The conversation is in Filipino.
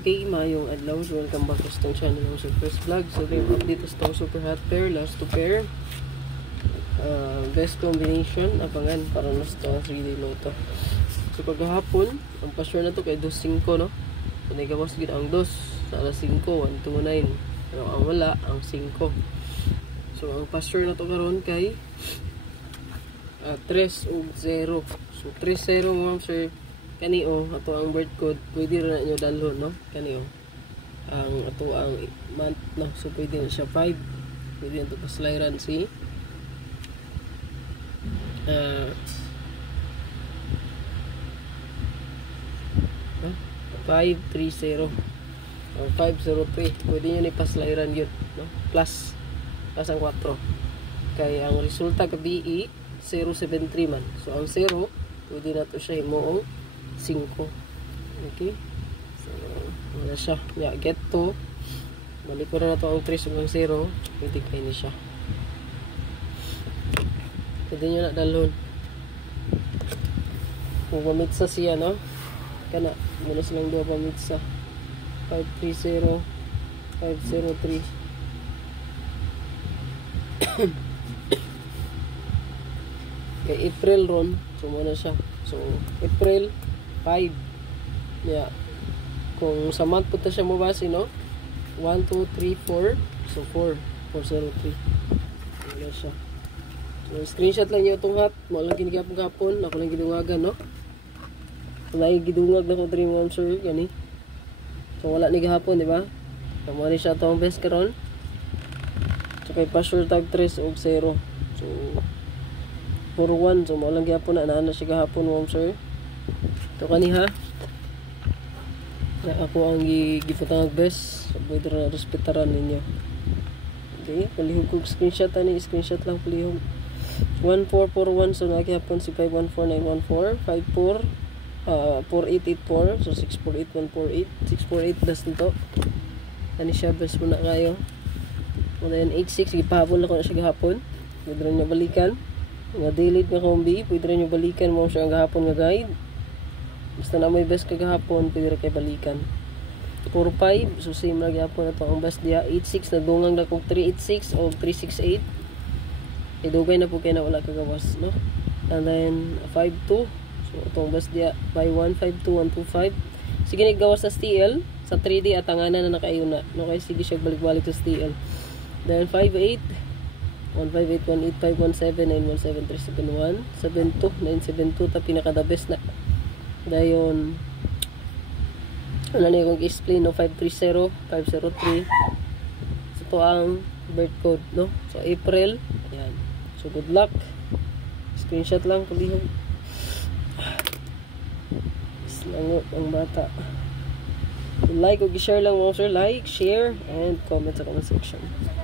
kay Mayong adlaw. So welcome back sa channel ng First Vlog. So ito yung update sa super hot pair, last to pair. Best combination abangan para na sa 3-day loto. So paghapon, ang pasyon na to kay 2.5 no. So nagawas gid ang 2 sa alas 5, 129. Pero ang wala ang 5. So ang pasyon na to karon kay 3 ug 0. So 3-0 mo sir. Kanio ato ang birth code pwede ra nyo dalhon no. Kanio ang ato ang month no. So pwede na siya 5. Pwede na to paslairan si 530 or 503. Pwede nyo ni paslairan yun no. Plus ang 4 kay ang resulta ka BE 073 man. So ang 0 pwede na to siya himuong 5. Okay, so wala siya get to balik ko na to ang 3 hanggang 0. Pwede kayo ni siya, pwede nyo na dalhon kung pamitsa siya no. Kana muna silang 2 pamitsa 530 503. kay April ron so muna siya. So April 5 yeah. Kung sa month punta siya mo base no 1, 2, 3, 4 so 403 wala siya. So screenshot lang nyo itong hat mo lang kinigapon ako lang gidungagan no. Lagi gidungag na ko 3 months sir gani. So wala ni gahapon di ba. So mo ni siya itong best karon. So kay password tag 3 og 0 so 4-1 so mo lang gihapon na siya gahapon mo sir. Ito kani ha. Na ako ang giputang best. So pwede na respetaran ninyo. Okay, palihog kong screenshot ani, screenshot lang palihog. 1441 so nagihapon si 514914 54 4884 so 648148 648 das nito. Ani siya best mo na kayo. And then 86 gipahapon ako na siya gahapon. Pwede rin nyo balikan. Nga delete nga kombi, pwede rin nyo balikan mo siya ang gahapon nga guide. Basta na may best kagahapon, pwede rin kayo balikan. 45, so same na gahapon na ito ang best dia. 86, nadungang na kong 386 o 368. Idugay na po kayo na wala kagawas, no? And then 52, so ito ang best dia. By 152, 125. Sige nagawas sa STL, sa 3D at tanganan na nakayuna. No, kaya sige siya balik-balik sa STL. Then 58, 158, 185, 17, 917, 371, 72, 972, ta pinaka the best na. Dayon, ano na yung explain no, 530, 503. So ito ang birth code no. So April, ayan. So good luck. Screenshot lang palihog. Islangot ang bata. Like o share lang mo sir, like, share, and comment sa comment section.